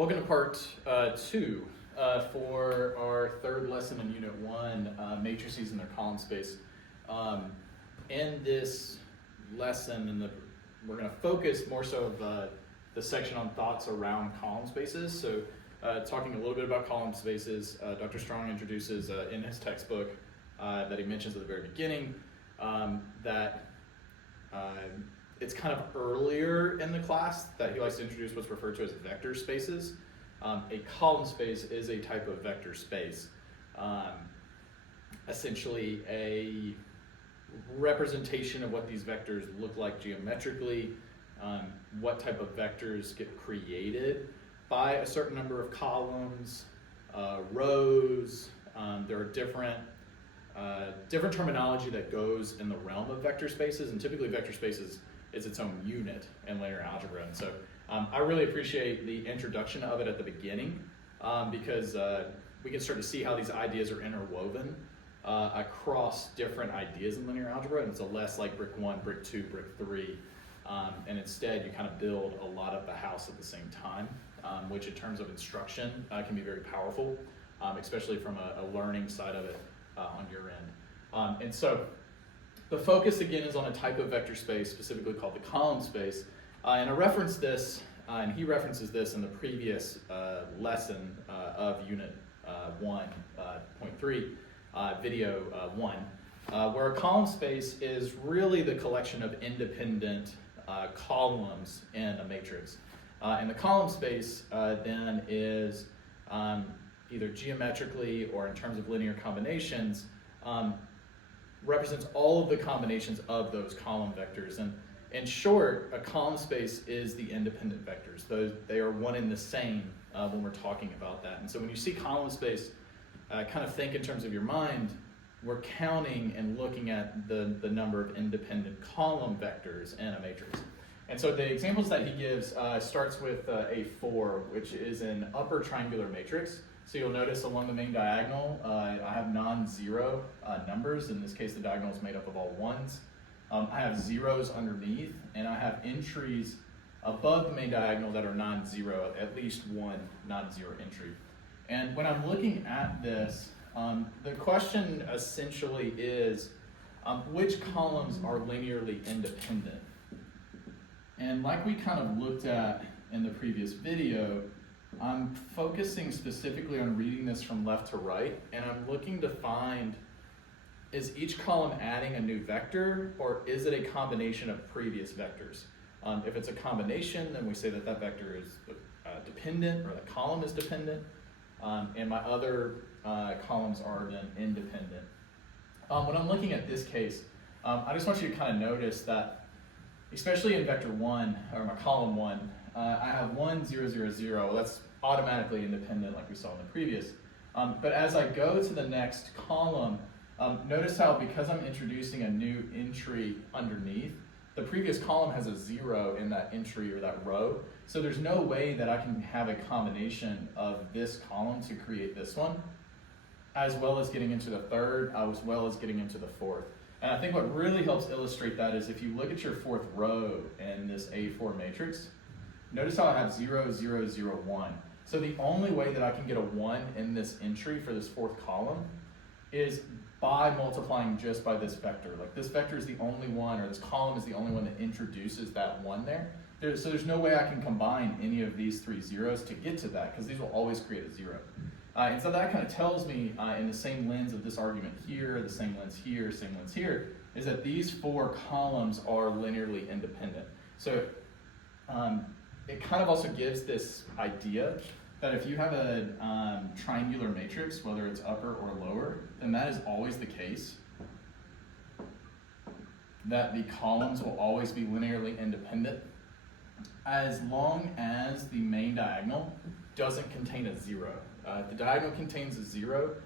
Welcome to part 2 for our third lesson in Unit 1, matrices and their column space. In this lesson, we're going to focus more so of the section on thoughts around column spaces. So talking a little bit about column spaces, Dr. Strong introduces in his textbook that he mentions at the very beginning that it's kind of earlier in the class that he likes to introduce what's referred to as vector spaces. A column space is a type of vector space, essentially a representation of what these vectors look like geometrically, what type of vectors get created by a certain number of columns, rows. There are different terminology that goes in the realm of vector spaces, and typically vector spaces is its own unit in linear algebra. And so I really appreciate the introduction of it at the beginning because we can start to see how these ideas are interwoven across different ideas in linear algebra, and it's a less like brick 1, brick 2, brick 3, and instead you kind of build a lot of the house at the same time, which in terms of instruction can be very powerful, especially from a learning side of it on your end. And so the focus again is on a type of vector space, specifically called the column space. And I referenced this, and he references this in the previous lesson of Unit 1.3, video 1, where a column space is really the collection of independent columns in a matrix. And the column space then is either geometrically or in terms of linear combinations, represents all of the combinations of those column vectors. And in short, a column space is the independent vectors. They are one and the same when we're talking about that. And so when you see column space, kind of think in terms of your mind, we're counting and looking at the number of independent column vectors in a matrix. And so the examples that he gives starts with A4, which is an upper triangular matrix. So you'll notice along the main diagonal, I have non-zero numbers. In this case, the diagonal is made up of all ones. I have zeros underneath, and I have entries above the main diagonal that are non-zero, at least one non-zero entry. And when I'm looking at this, the question essentially is, which columns are linearly independent? And like we kind of looked at in the previous video, I'm focusing specifically on reading this from left to right, and I'm looking to find, is each column adding a new vector, or is it a combination of previous vectors? If it's a combination, then we say that that vector is dependent, or the column is dependent, and my other columns are then independent. When I'm looking at this case, I just want you to kind of notice that, especially in vector 1, or my column 1, I have 1, 0, 0, 0. Well, that's automatically independent like we saw in the previous. But as I go to the next column, notice how because I'm introducing a new entry underneath, the previous column has a 0 in that entry or that row. So there's no way that I can have a combination of this column to create this one, as well as getting into the third, as well as getting into the fourth. And I think what really helps illustrate that is if you look at your fourth row in this A4 matrix, notice how I have 0, 0, 0, 1. So the only way that I can get a 1 in this entry for this fourth column is by multiplying just by this vector. Like this vector is the only one, or this column is the only one that introduces that 1 there. So there's no way I can combine any of these 3 zeros to get to that, because these will always create a 0. And so that kind of tells me, in the same lens of this argument here, the same lens here, same lens here, is that these 4 columns are linearly independent. So it kind of also gives this idea that if you have a triangular matrix, whether it's upper or lower, then that is always the case. That the columns will always be linearly independent as long as the main diagonal doesn't contain a 0. If the diagonal contains a 0,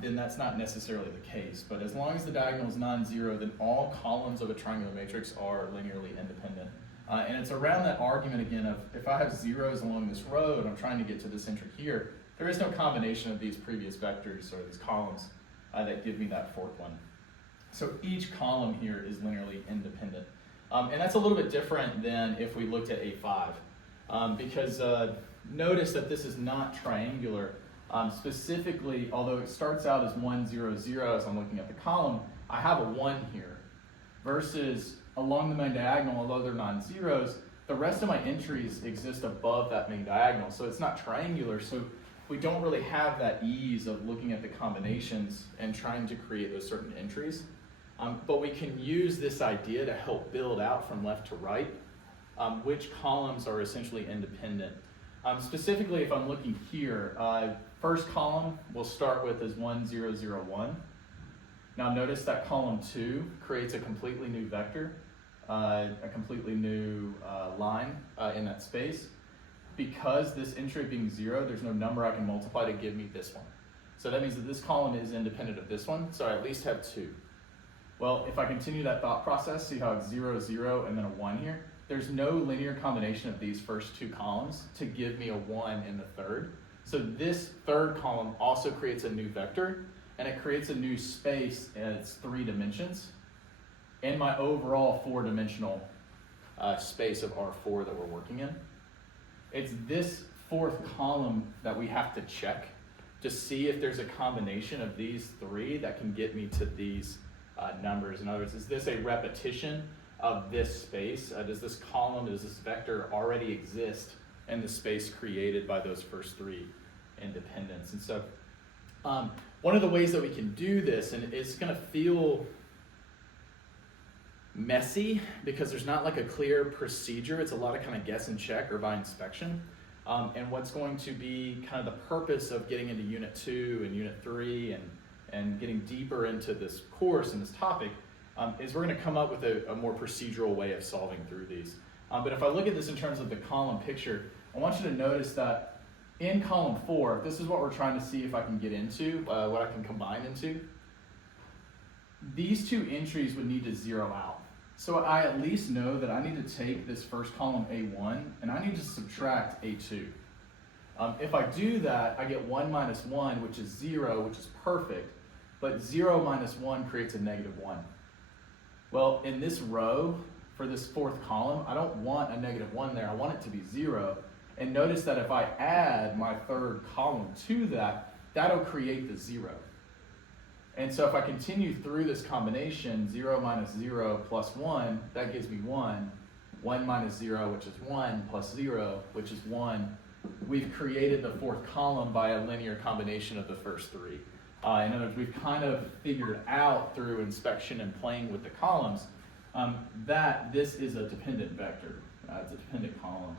then that's not necessarily the case. But as long as the diagonal is non-zero, then all columns of a triangular matrix are linearly independent. And it's around that argument again of if I have zeros along this row and I'm trying to get to this entry here, there is no combination of these previous vectors or these columns that give me that fourth one. So each column here is linearly independent. And that's a little bit different than if we looked at A5. because notice that this is not triangular. Specifically, although it starts out as 1, 0, 0 as I'm looking at the column, I have a 1 here. Versus along the main diagonal, although they're non-zeros, the rest of my entries exist above that main diagonal. So it's not triangular, so we don't really have that ease of looking at the combinations and trying to create those certain entries. But we can use this idea to help build out from left to right which columns are essentially independent. Specifically, if I'm looking here, first column we'll start with is 1, 0, 0, 1. Now notice that column 2 creates a completely new vector, a completely new line in that space. Because this entry being 0, there's no number I can multiply to give me this one. So that means that this column is independent of this one, so I at least have 2. Well, if I continue that thought process, see how it's 0, 0, and then a 1 here? There's no linear combination of these first 2 columns to give me a 1 in the third. So this third column also creates a new vector, and it creates a new space in its 3 dimensions in my overall 4-dimensional space of R4 that we're working in. It's this 4th column that we have to check to see if there's a combination of these 3 that can get me to these numbers. In other words, is this a repetition of this space? Does this column, does this vector already exist in the space created by those first 3 independents? And so one of the ways that we can do this, and it's going to feel messy because there's not like a clear procedure. It's a lot of kind of guess and check or by inspection. And what's going to be kind of the purpose of getting into Unit 2 and Unit 3 and getting deeper into this course and this topic is we're going to come up with a more procedural way of solving through these. But if I look at this in terms of the column picture, I want you to notice that in column 4, this is what we're trying to see if I can get into, what I can combine into. These 2 entries would need to zero out. So I at least know that I need to take this first column A1 and I need to subtract A2. If I do that, I get 1 minus 1, which is 0, which is perfect, but 0 minus 1 creates a negative 1. Well, in this row, for this 4th column, I don't want a negative 1 there, I want it to be 0. And notice that if I add my 3rd column to that, that'll create the 0. And so if I continue through this combination, 0 minus 0 plus 1, that gives me 1. 1 minus 0, which is 1, plus 0, which is 1. We've created the 4th column by a linear combination of the first 3. In other words, we've kind of figured out through inspection and playing with the columns that this is a dependent vector. It's a dependent column.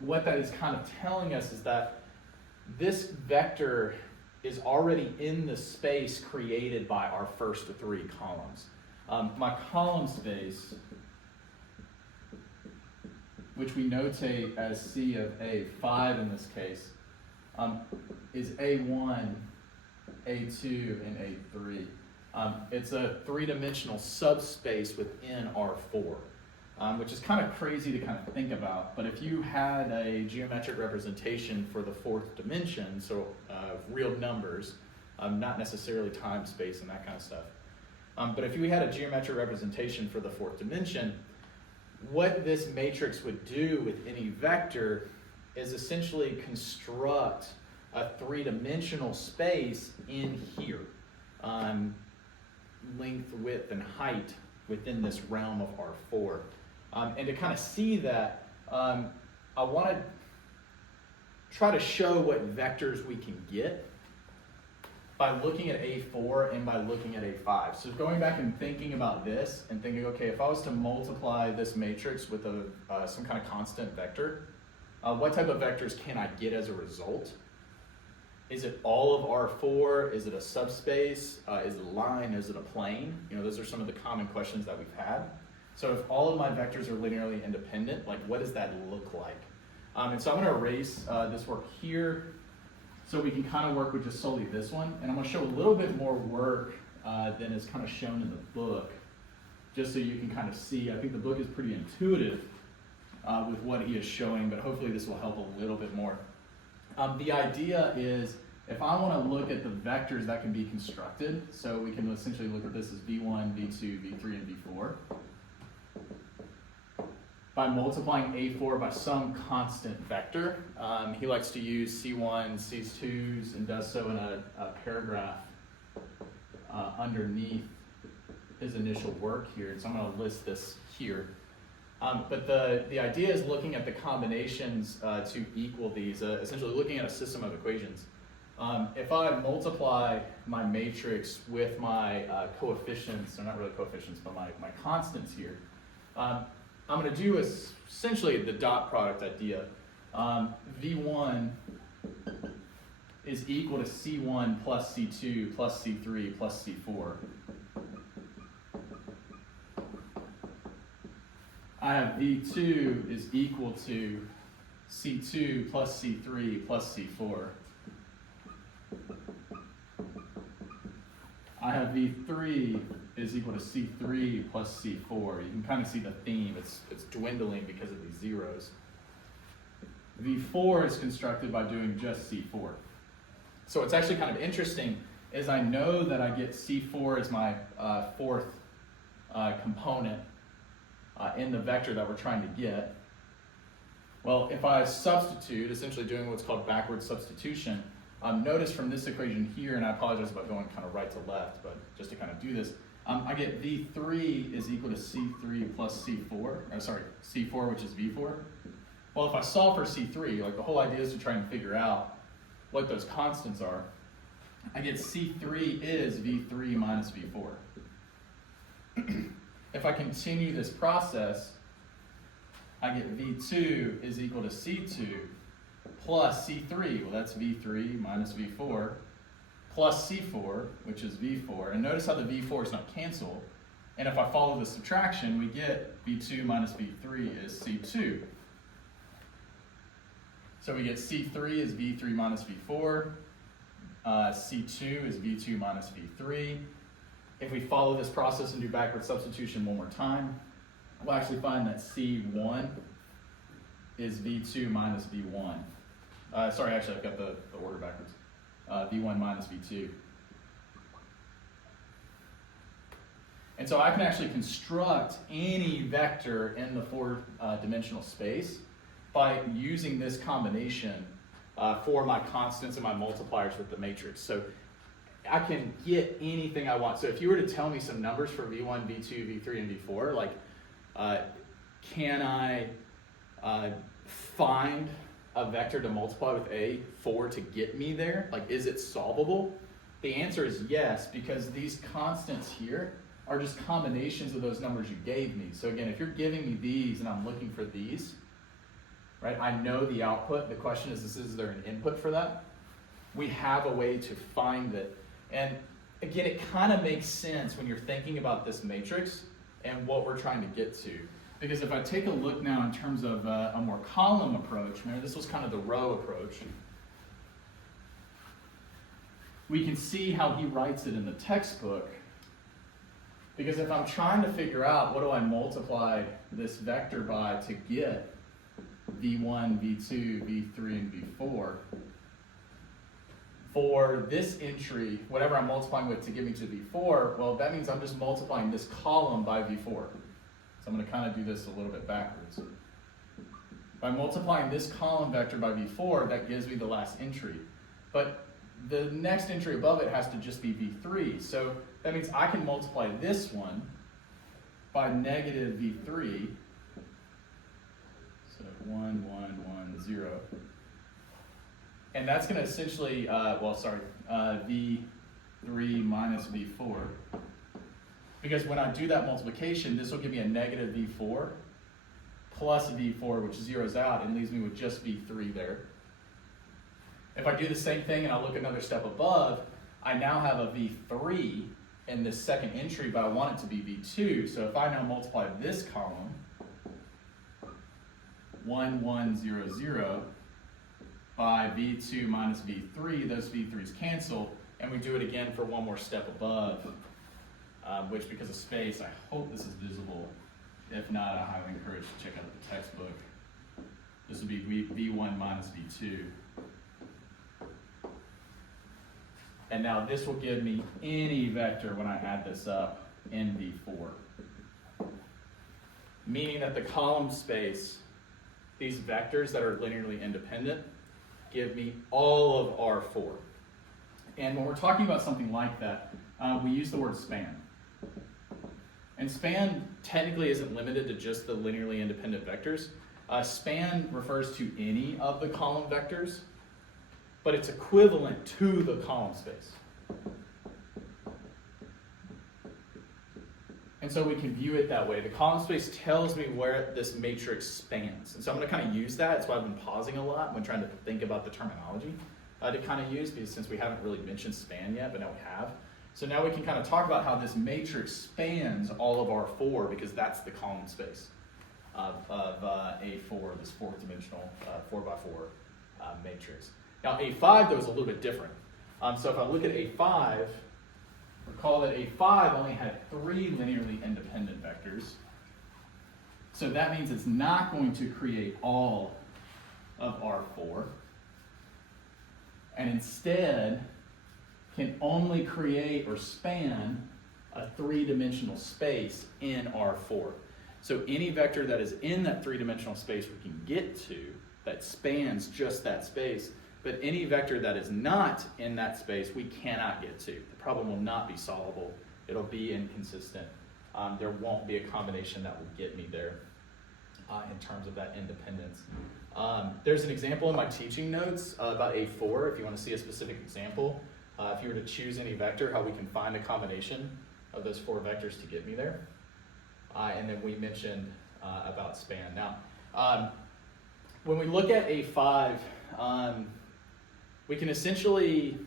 What that is kind of telling us is that this vector is already in the space created by our first 3 columns. My column space, which we notate as C of A5 in this case, is A1, A2, and A3. It's a 3-dimensional subspace within R4, which is kind of crazy to kind of think about. But if you had a geometric representation for the 4th dimension, so real numbers, not necessarily time, space, and that kind of stuff. But if you had a geometric representation for the 4th dimension, what this matrix would do with any vector is essentially construct a 3-dimensional space in here, length, width, and height within this realm of R4. And to kind of see that, I want to try to show what vectors we can get by looking at A4 and by looking at A5. So going back and thinking about this and thinking, okay, if I was to multiply this matrix with some kind of constant vector, what type of vectors can I get as a result? Is it all of R4? Is it a subspace? Is it a line? Is it a plane? Those are some of the common questions that we've had. So if all of my vectors are linearly independent, like what does that look like? And so I'm going to erase this work here so we can kind of work with just solely this one. And I'm going to show a little bit more work than is kind of shown in the book, just so you can kind of see. I think the book is pretty intuitive with what he is showing, but hopefully this will help a little bit more. The idea is if I want to look at the vectors that can be constructed, so we can essentially look at this as V1, V2, V3, and V4. by multiplying A4 by some constant vector. He likes to use C1, C2s, and does so in a paragraph underneath his initial work here. So I'm going to list this here. But the idea is looking at the combinations to equal these, essentially looking at a system of equations. If I multiply my matrix with my coefficients, or not really coefficients, but my constants here, I'm going to do essentially the dot product idea. V1 is equal to C1 plus C2 plus C3 plus C4. I have V2 is equal to C2 plus C3 plus C4. I have V3 is equal to C3 plus C4. You can kind of see the theme. It's dwindling because of these zeros. V4 is constructed by doing just C4. So what's actually kind of interesting is I know that I get C4 as my fourth component in the vector that we're trying to get. Well, if I substitute, essentially doing what's called backward substitution, notice from this equation here, and I apologize about going kind of right to left, but just to kind of do this, I get V3 is equal to C3 plus C4, or sorry, C4, which is V4. Well, if I solve for C3, like the whole idea is to try and figure out what those constants are. I get C3 is V3 minus V4. If I continue this process, I get V2 is equal to C2 plus C3, well that's V3 minus V4, plus C4, which is V4. And notice how the V4s don't cancel. And if I follow the subtraction, we get V2 minus V3 is C2. So we get C3 is V3 minus V4, C2 is V2 minus V3. If we follow this process and do backward substitution one more time, we'll actually find that C1 is V2 minus V1. Sorry, actually I've got the order backwards. V1 minus V2. And so I can actually construct any vector in the four-dimensional space by using this combination for my constants and my multipliers with the matrix. So I can get anything I want. So if you were to tell me some numbers for V1, V2, V3, and V4, like can I find a vector to multiply with A4 to get me there? Like, is it solvable? The answer is yes, because these constants here are just combinations of those numbers you gave me. So again, if you're giving me these and I'm looking for these, right, I know the output. The question is there an input for that? We have a way to find it. And again, it kind of makes sense when you're thinking about this matrix and what we're trying to get to. Because if I take a look now in terms of a more column approach, remember this was kind of the row approach, we can see how he writes it in the textbook. Because if I'm trying to figure out what do I multiply this vector by to get V1, V2, V3, and V4, for this entry, whatever I'm multiplying with to get me to V4, well, that means I'm just multiplying this column by V4. So I'm going to kind of do this a little bit backwards. By multiplying this column vector by V4, that gives me the last entry. But the next entry above it has to just be V3. So that means I can multiply this one by negative V3. So 1, 1, 1, 0. And that's going to essentially, V3 minus V4. Because when I do that multiplication, this will give me a negative V4 plus V4, which zeroes out and leaves me with just V3 there. If I do the same thing and I look another step above, I now have a V3 in this second entry, but I want it to be V2. So if I now multiply this column, 1, 1, 0, 0, by V2 minus V3, those V3s cancel, and we do it again for one more step above, which because of space, I hope this is visible. If not, I highly encourage to check out the textbook. This would be V1 minus V2. And now this will give me any vector when I add this up in V4. meaning that the column space, these vectors that are linearly independent, give me all of R4. And when we're talking about something like that, we use the word span. And span technically isn't limited to just the linearly independent vectors. Span refers to any of the column vectors, but it's equivalent to the column space. And so we can view it that way. The column space tells me where this matrix spans. And so I'm going to kind of use that. That's why I've been pausing a lot when trying to think about the terminology to kind of use, because since we haven't really mentioned span yet, but now we have. So now we can kind of talk about how this matrix spans all of R4, because that's the column space of A4, this fourth dimensional 4x4 matrix. Now A5 though is a little bit different. So if I look at A5, recall that A5 only had 3 linearly independent vectors. So that means it's not going to create all of R4. And instead can only create or span a 3-dimensional space in R4. So any vector that is in that 3-dimensional space we can get to that spans just that space, but any vector that is not in that space we cannot get to. The problem will not be solvable. It'll be inconsistent. There won't be a combination that will get me there in terms of that independence. There's an example in my teaching notes about A4 if you want to see a specific example. If you were to choose any vector, how we can find a combination of those 4 vectors to get me there. And then we mentioned about span. Now, when we look at A5, we can essentially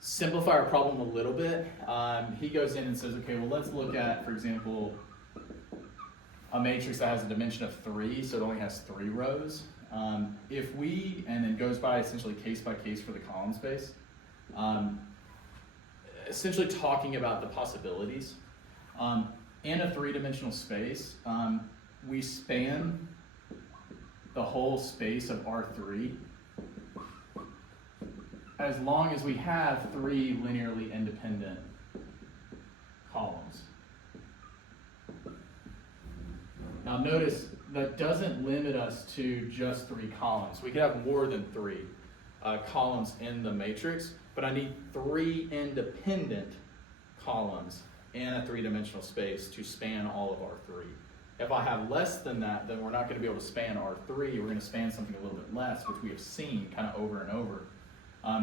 simplify our problem a little bit. He goes in and says, okay, well, let's look at, for example, a matrix that has a dimension of 3, so it only has 3 rows. And then goes by essentially case by case for the column space, essentially talking about the possibilities. In a 3-dimensional space, we span the whole space of R3 as long as we have 3 linearly independent columns. Now notice that doesn't limit us to just 3 columns. We could have more than 3 columns in the matrix, but I need 3 independent columns in a 3-dimensional space to span all of R3. If I have less than that, then we're not going to be able to span R3. We're going to span something a little bit less, which we have seen kind of over and over.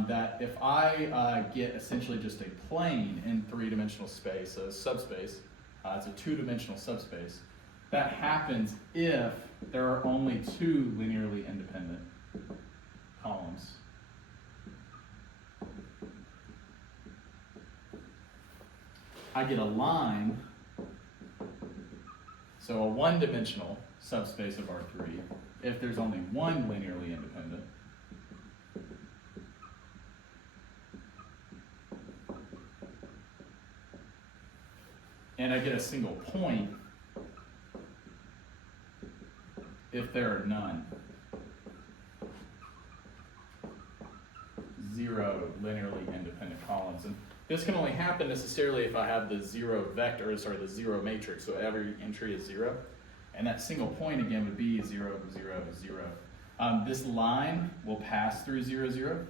That if I get essentially just a plane in 3-dimensional space, a subspace, it's a 2-dimensional subspace, that happens if there are only 2 linearly independent columns. I get a line, so a 1-dimensional subspace of R3, if there's only 1 linearly independent. And I get a single point if there are none. 0 linearly independent columns. And this can only happen necessarily if I have the 0 matrix, so every entry is 0. And that single point again would be 0, 0, 0. This line will pass through 0, 0.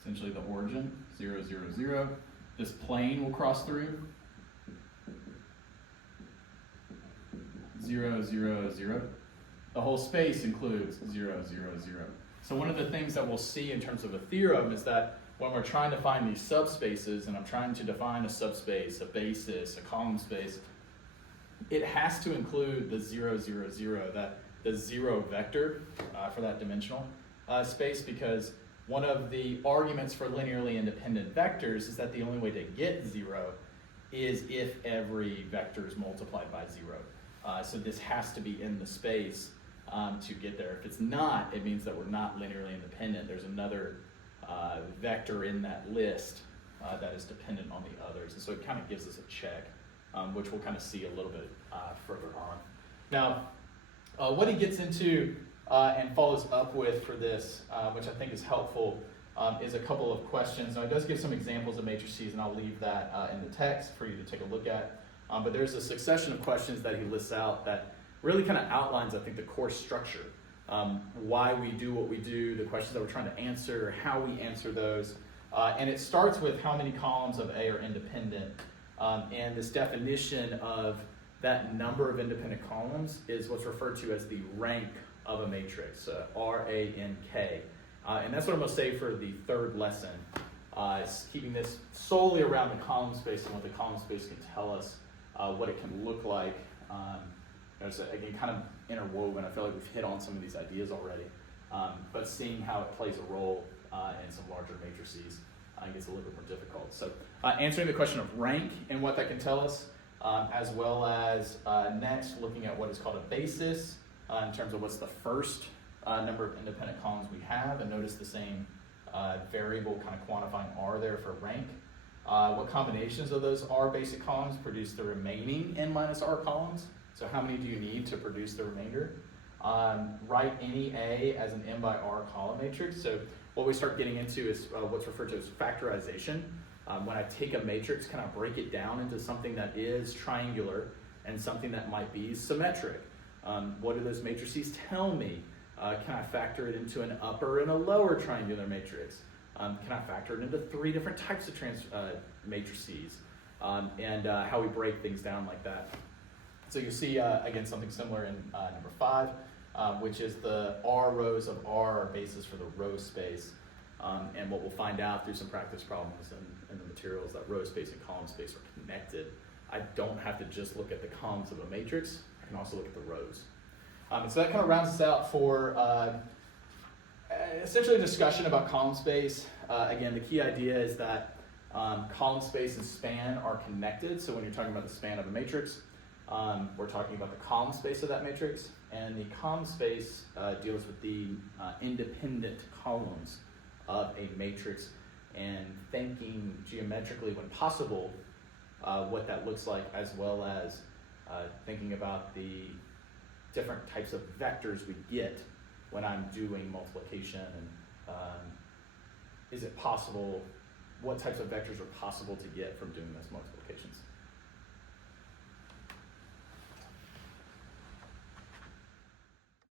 Essentially the origin, 0, 0, 0. This plane will cross through 0, 0, 0. The whole space includes 0, 0, 0. So one of the things that we'll see in terms of a theorem is that when we're trying to find these subspaces, and I'm trying to define a subspace, a basis, a column space, it has to include the 0, 0, 0, the 0 vector for that dimensional space, because one of the arguments for linearly independent vectors is that the only way to get 0 is if every vector is multiplied by 0. So this has to be in the space to get there. If it's not, it means that we're not linearly independent. There's another vector in that list that is dependent on the others. And so it kind of gives us a check, which we'll kind of see a little bit further on. Now, what he gets into and follows up with for this, which I think is helpful, is a couple of questions. Now, it does give some examples of matrices, and I'll leave that in the text for you to take a look at. But there's a succession of questions that he lists out that really kind of outlines, I think, the course structure. Why we do what we do, the questions that we're trying to answer, how we answer those. And it starts with how many columns of A are independent. And this definition of that number of independent columns is what's referred to as the rank of a matrix, R-A-N-K. And that's what I'm going to say for the third lesson. Is keeping this solely around the column space and what the column space can tell us, what it can look like. Again, kind of interwoven. I feel like we've hit on some of these ideas already, but seeing how it plays a role in some larger matrices gets a little bit more difficult. So answering the question of rank and what that can tell us, as well as next looking at what is called a basis in terms of what's the first number of independent columns we have, and notice the same variable kind of quantifying R there for rank. What combinations of those R basic columns produce the remaining N minus R columns? So how many do you need to produce the remainder? Write any A as an M by R column matrix. So what we start getting into is what's referred to as factorization. When I take a matrix, can I break it down into something that is triangular and something that might be symmetric? What do those matrices tell me? Can I factor it into an upper and a lower triangular matrix? Can I factor it into 3 different types of matrices? And how we break things down like that. So you see, again, something similar in number 5, which is the R rows of R are basis for the row space. And what we'll find out through some practice problems in the materials that row space and column space are connected. I don't have to just look at the columns of a matrix, I can also look at the rows. And so that kind of rounds us out for essentially a discussion about column space. Again, the key idea is that column space and span are connected. So when you're talking about the span of a matrix, we're talking about the column space of that matrix, and the column space deals with the independent columns of a matrix, and thinking geometrically when possible what that looks like, as well as thinking about the different types of vectors we get when I'm doing multiplication, and is it possible, what types of vectors are possible to get from doing those multiplications.